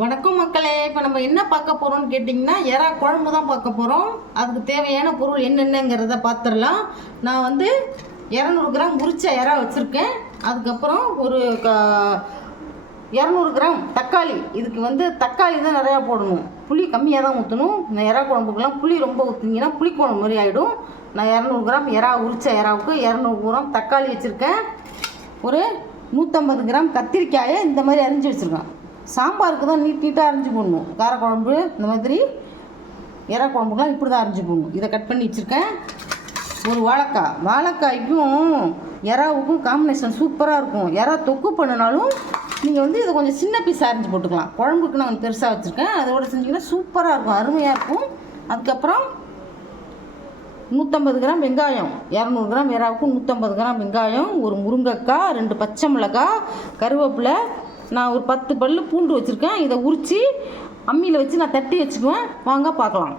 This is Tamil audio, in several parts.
வணக்கம் மக்களே இப்போ நம்ம என்ன பார்க்க போகிறோம்னு கேட்டிங்கன்னா எறா குழம்பு தான் பார்க்க போகிறோம் அதுக்கு தேவையான பொருள் என்னென்னங்கிறத பார்த்துடலாம். நான் வந்து இரநூறு கிராம் உரிச்ச எறா வச்சுருக்கேன். அதுக்கப்புறம் ஒரு க இரநூறு கிராம் தக்காளி. இதுக்கு வந்து தக்காளி தான் நிறையா போடணும். புளி கம்மியாக தான் ஊற்றணும் இந்த எறா குழம்புக்கெல்லாம் புளி ரொம்ப ஊற்றிங்கன்னா புளிக்குழம்பு மாதிரி ஆகிடும் நான் இரநூறு கிராம் எறா உரிச்ச எறாவுக்கு இரநூறு கிராம் தக்காளி வச்சுருக்கேன். ஒரு நூற்றம்பது கிராம் கத்திரிக்காயை இந்த மாதிரி அரிஞ்சு வச்சுருக்கேன். சாம்பாருக்கு தான் நீட் நீட்டாக அரிஞ்சு போடணும். காரக்குழம்பு இந்த மாதிரி இற குழம்புக்கெலாம் இப்படி தான் அரிஞ்சு போடணும். இதை கட் பண்ணி வச்சுருக்கேன். ஒரு வாழைக்காய். வாழைக்காய்க்கும் எறாவுக்கும் காம்பினேஷன் சூப்பராக இருக்கும். எறா தொக்கு பண்ணினாலும் நீங்கள் வந்து இதை கொஞ்சம் சின்ன பீஸ் அரிஞ்சு போட்டுக்கலாம். குழம்புக்கு நான் கொஞ்சம் பெருசாக வச்சுருக்கேன். அதோட செஞ்சிங்கன்னா சூப்பராக இருக்கும். அருமையாக இருக்கும். அதுக்கப்புறம் நூற்றம்பது கிராம் வெங்காயம். இரநூறு கிராம் எறாவுக்கு நூற்றம்பது கிராம் வெங்காயம். ஒரு முருங்கைக்காய் ரெண்டு பச்சை மிளகாய் கருவேப்பிலை நான் ஒரு பத்து பல்லு பூண்டு வச்சுருக்கேன். இதை உரித்து அம்மியில் வச்சு நான் தட்டி வச்சுக்குவேன். வாங்க பார்க்கலாம்.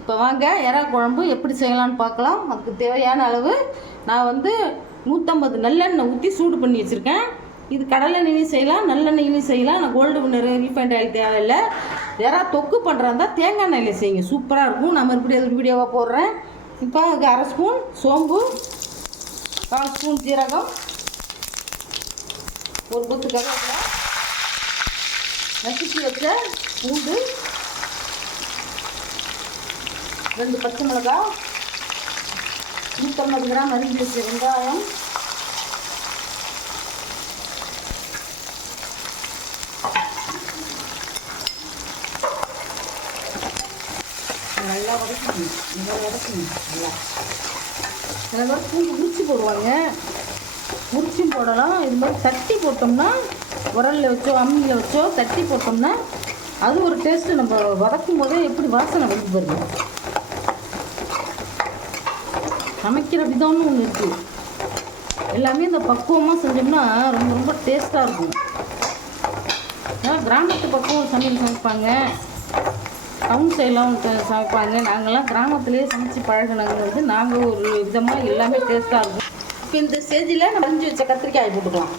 இப்போ வாங்க இறா குழம்பு எப்படி செய்யலாம்னு பார்க்கலாம். அதுக்கு தேவையான அளவு நான் வந்து நூற்றம்பது நல்லெண்ணெய் ஊற்றி சூடு பண்ணி வச்சுருக்கேன். இது கடலெண்ணெயிலையும் செய்யலாம் நல்லெண்ணெயிலையும் செய்யலாம். நான் கோல்டு வின்னர் ரீஃபைண்ட் ஆயில் தேவையில்லை. எறா தொக்கு பண்ணுறதா தேங்காய் எண்ணெயில் செய்யுங்க. சூப்பராக இருக்கும். நான் மறுபடியும் அது வீடியோவாக போடுறேன். இப்போ அதுக்கு அரை ஸ்பூன் சோம்பு கால் ஸ்பூன் ஜீரகம் ஒரு கொத்து கருவேப்பிலை. நசுக்கி வச்ச பூண்டு. ரெண்டு பச்சை மிளகா நூற்றம்பது கிராம் அரிஞ்சு வச்ச வெங்காயம். நல்லா வதக்கணும். நல்லா வதக்கணும். நல்லா. சில பேர் பூண்டு உரிச்சு போடுவாங்க. உரிச்சும் போடலாம். இது மாதிரி தட்டி போட்டோம்னா உரலில் வச்சோ அம்மியில் வச்சோ தட்டி போட்டோம்னா அது ஒரு டேஸ்ட்டு நம்ம வதக்கும் போதே எப்படி வாசனை வந்து பாருங்க. சமைக்கிற விதம்னு ஒன்று இருக்குது எல்லாமே இந்த பக்குவமாக செஞ்சோம்னா ரொம்ப ரொம்ப டேஸ்ட்டாக இருக்கும். ஏன்னா கிராமத்து பக்கம் சமையல் சமைப்பாங்க. டவுன் சைட்லாம் சமைப்பாங்க. நாங்கள்லாம் கிராமத்துலேயே சமைச்சு பழகினது வந்து நாங்கள் ஒரு விதமாக எல்லாமே டேஸ்ட்டாக இருக்கும். இப்போ இந்த ஸ்டேஜில் நம்ம அரிஞ்சு வச்ச கத்திரிக்காய் போட்டுக்கலாம்.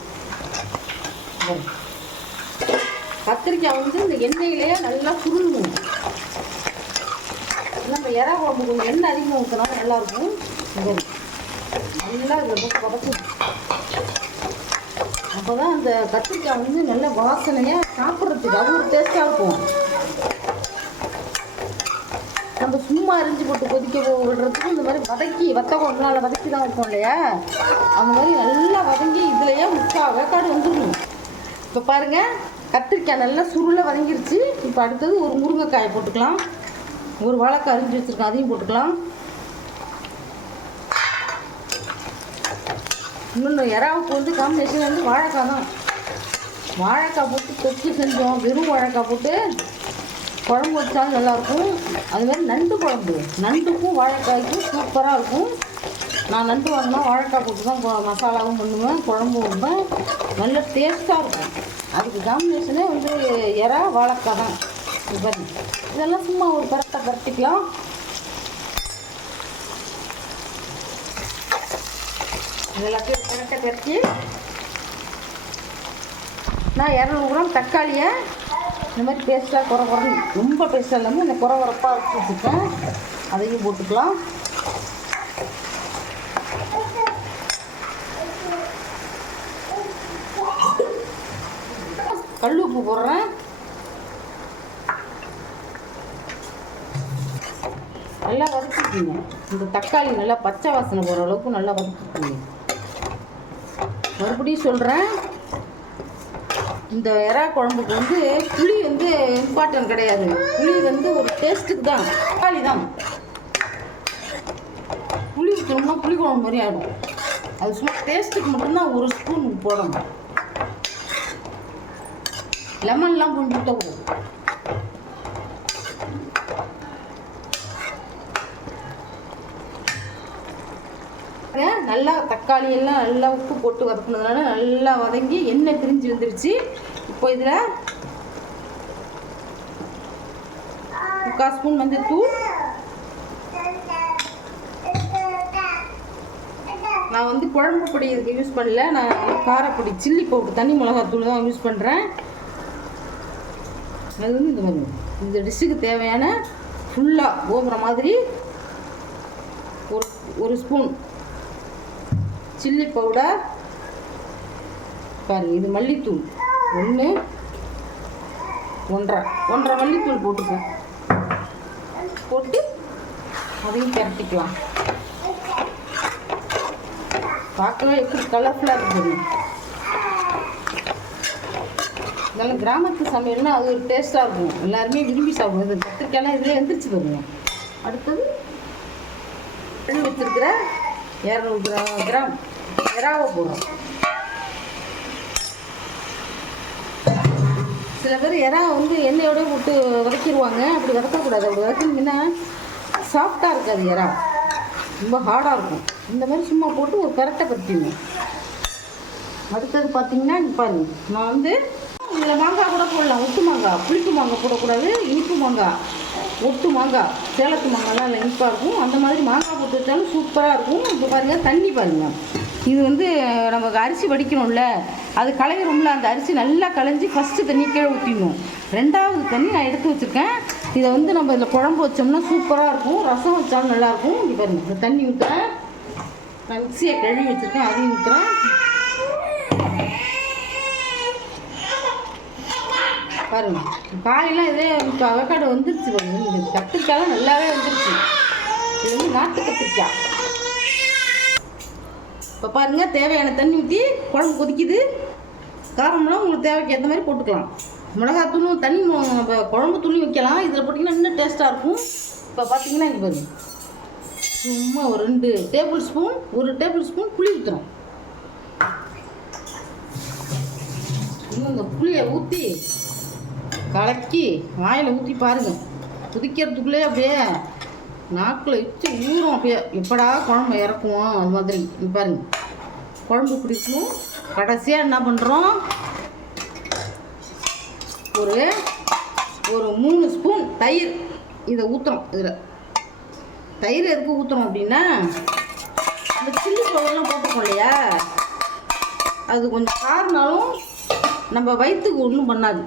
கத்திரிக்காய் வந்து இந்த எண்ணெயிலேயே நல்லா குருங்கும் நம்ம இறா குழம்பு கொஞ்சம் எண்ணெய் அதிகமாக ஊற்றினா நல்லாயிருக்கும். இங்க நல்லா இதில் போட்டு அப்போ தான் அந்த கத்திரிக்காய் வந்து நல்ல வாசனையாக சாப்பிட்றதுக்கு அது ஒரு டேஸ்ட்டாக இருக்கும். நம்ம சும்மா அரிஞ்சு போட்டு கொதிக்க போக விடுறதுக்கு இந்த மாதிரி வதக்கி வத்த குழம்புனால வதக்கி தான் வைப்போம் இல்லையா? அந்த மாதிரி நல்லா வதங்கி இதுலையே முக்கால் வேக்காடு வந்துடணும். இப்போ பாருங்கள் கத்திரிக்காய் நல்லா சுருளை வதங்கிருச்சு. இப்போ அடுத்தது ஒரு முருங்கைக்காயை போட்டுக்கலாம். ஒரு வாழைக்காய் அரிஞ்சு வச்சுருக்கேன் அதையும் போட்டுக்கலாம். இன்னொன்று இறாவுக்கு வந்து காம்பினேஷன் வந்து வாழைக்காய் தான். வாழைக்காய் போட்டு தொக்கு செஞ்சோம் வெறும் வாழைக்காய் போட்டு குழம்பு வச்சாலும் நல்லாயிருக்கும். அதுமாதிரி நண்டு குழம்பு. நண்டுக்கும் வாழைக்காய்க்கும் சூப்பராக இருக்கும். நான் நண்டு வாங்கினா வாழைக்காய் போட்டு தான் மசாலாவும் பண்ணுவேன் குழம்பு வைப்பேன். நல்ல டேஸ்ட்டாக இருக்கும். அதுக்கு காம்பினேஷனே வந்து இறா வாழைக்காய் தான். இப்போ இதெல்லாம் சும்மா ஒரு பரட்டை பரட்டிக்கலாம் இதெல்லாத்தையும் பரட்டை கரெக்டாக நான் இரநூறு கிராம் தக்காளியை இந்த மாதிரி பேஸ்ட்டாக குறை குறை ரொம்ப பேஸ்ட்டாக இல்லாமல் இந்த குறை குறைப்பாக வச்சு வச்சுருக்கேன். அதையும் போட்டுக்கலாம். கல் உப்பு போடுறேன். நல்லா வதக்கிக்கிங்க. இந்த தக்காளி நல்லா பச்சை வாசனை போகிற அளவுக்கு நல்லா வதக்கிக்கிங்க. மறுபடியும் சொல்கிறேன் இந்த எறா குழம்புக்கு வந்து புளி வந்து இம்பார்ட்டன்ட் கிடையாது. புளி வந்து ஒரு டேஸ்ட்டுக்கு தான். தக்காளி தான். புளி ஊற்றணும்னா புளி குழம்பு மாதிரி ஆகிடும் அது சும்மா டேஸ்ட்டுக்கு மட்டும்தான் ஒரு ஸ்பூன் போடணும். லெமன்லாம் கொஞ்சம் ஊற்றக்கூடாது பாருங்க, நல்லா தக்காளி எல்லாம் நல்லா உப்பு போட்டு வதக்குனதுனால நல்லா வதங்கி எண்ணெய் பிரிஞ்சு வந்துருச்சு. இப்போ இதில் முக்கால் ஸ்பூன் மஞ்சள் தூள் நான் வந்து குழம்பு பொடி இதுக்கு யூஸ் பண்ணல. நான் காரப்பொடி சில்லி பவுடர் தனி மிளகாத்தூள் தான் யூஸ் பண்ணுறேன் அது வந்து இந்த மாதிரி. இந்த டிஷ்ஷுக்கு தேவையான ஃபுல்லாக கோபுரம் மாதிரி ஒரு ஒரு ஸ்பூன் சில்லி பவுடர். பாருங்க இது மல்லித்தூள். ஒன்று ஒன்றரை. ஒன்றரை மல்லித்தூள் போட்டுக்கோ. போட்டு அதையும் பரட்டிக்கலாம். பார்க்கவே எப்படி கலர்ஃபுல்லாக இருக்குது நல்ல கிராமத்து சமையல்னா அது ஒரு டேஸ்ட்டாக இருக்கும். எல்லாருமே விரும்பி சாப்பிடுவோம் இது கத்திரிக்காயெல்லாம் இதில் எந்திரிச்சு வருவோம் அடுத்தது பண்ணி இரநூறு கிராம். கிராம் இறாவை போடுறோம் சில பேர் இறா வந்து எண்ணெயோட விட்டு வதக்கிடுவாங்க அப்படி வதக்கக்கூடாது. அப்படி வதக்கினீங்கன்னா சாஃப்டாக இருக்காது இறா ரொம்ப ஹார்டாக இருக்கும். இந்த மாதிரி சும்மா போட்டு ஒரு பெரட்டை பற்றிடணும் அடுத்தது பார்த்தீங்கன்னா பாருங்க நான் வந்து இதில் மாங்காய் கூட போடலாம். உப்பு மாங்காய் புளிப்பு மாங்காய் போடக்கூடாது. இனிப்பு மாங்காய். ஒட்டு மாங்காய் சேலத்து மாங்காய்லாம் இல்லை இருக்கும். அந்த மாதிரி மாங்காய் போட்டு வச்சாலும் சூப்பராக இருக்கும். இப்போ பாருங்கள் தண்ணி பாருங்கள் இது வந்து நமக்கு அரிசி வடிக்கணும்ல. அது களையிறோம்ல அந்த அரிசி நல்லா களைஞ்சி ஃபஸ்ட்டு தண்ணி கீழே ஊற்றிடணும் ரெண்டாவது தண்ணி நான் எடுத்து வச்சுருக்கேன். இதை வந்து நம்ம இதில் குழம்பு வச்சோம்னா சூப்பராக இருக்கும். ரசம் வச்சாலும் நல்லாயிருக்கும் இப்படி பாருங்கள் இந்த தண்ணி ஊற்றுறேன் நான் மிக்சியை கழுவி வச்சுருக்கேன். அதையும் ஊற்றுறேன் பாருங்க. காயெல்லாம் இதே இப்போ அவக்காடு வந்துருச்சு பாருங்க. இந்த கத்திரிக்காயெல்லாம் நல்லாவே வந்துருச்சு. இது வந்து நாட்டு கத்திரிக்காய். இப்போ பாருங்க தேவையான தண்ணி ஊற்றி குழம்பு கொதிக்குது. காரம்லாம் உங்களுக்கு தேவைக்கு ஏற்ற மாதிரி போட்டுக்கலாம். மிளகாத்தூளும் தண்ணி குழம்பு துணி வைக்கலாம். இதில் போட்டிங்கன்னா இன்னும் டேஸ்ட்டாக இருக்கும். இப்போ பார்த்தீங்கன்னா இங்கே பாருங்க. சும்மா ஒரு ரெண்டு டேபிள் ஸ்பூன் ஒரு டேபிள் ஸ்பூன் புளி ஊற்றுறோம் இன்னும் இந்த புளியை ஊற்றி கலக்கி வாயில் ஊற்றி பாருங்க. குதிக்கிறதுக்குள்ளே அப்படியே நாக்கில் வச்சு ஊறும் அப்படியே. எப்படா குழம்பு இறக்குவோம்? அது மாதிரி. பாருங்க. குழம்பு பிடிக்கும். கடைசியாக என்ன பண்ணுறோம் ஒரு ஒரு மூணு ஸ்பூன் தயிர். இதை ஊற்றுறோம் இதில். தயிர் எதுக்கு ஊற்றுறோம் அப்படின்னா இந்த சில்லி பவுடர்லாம் போட்டுக்கோ இல்லையா? அது கொஞ்சம் காரணாலும் நம்ம வயிற்றுக்கு ஒன்றும் பண்ணாது.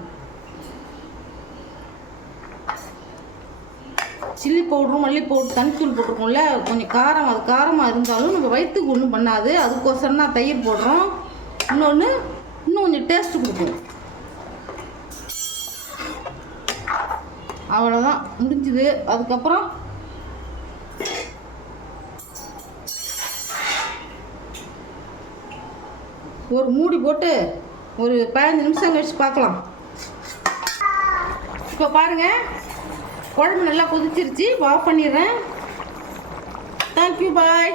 சில்லி பவுடரும் மல்லி பவுடர் தனித்தூள் போட்டிருக்கோம்ல கொஞ்சம் காரம் அது காரமாக இருந்தாலும் நம்ம வயிற்றுக்கு ஒன்றும் பண்ணாது. அதுக்கோசரம் தான் தயிர் போடுறோம். இன்னொன்று இன்னும் கொஞ்சம் டேஸ்ட் கொடுக்கும் அவ்வளோதான் முடிஞ்சுது. அதுக்கப்புறம் ஒரு மூடி போட்டு ஒரு பதினஞ்சு நிமிஷம் கழிச்சு பார்க்கலாம். இப்போ பாருங்க. குழம்பு நல்லா கொதிச்சிருச்சு ஆஃப் பண்ணிடுறேன். Thank you bye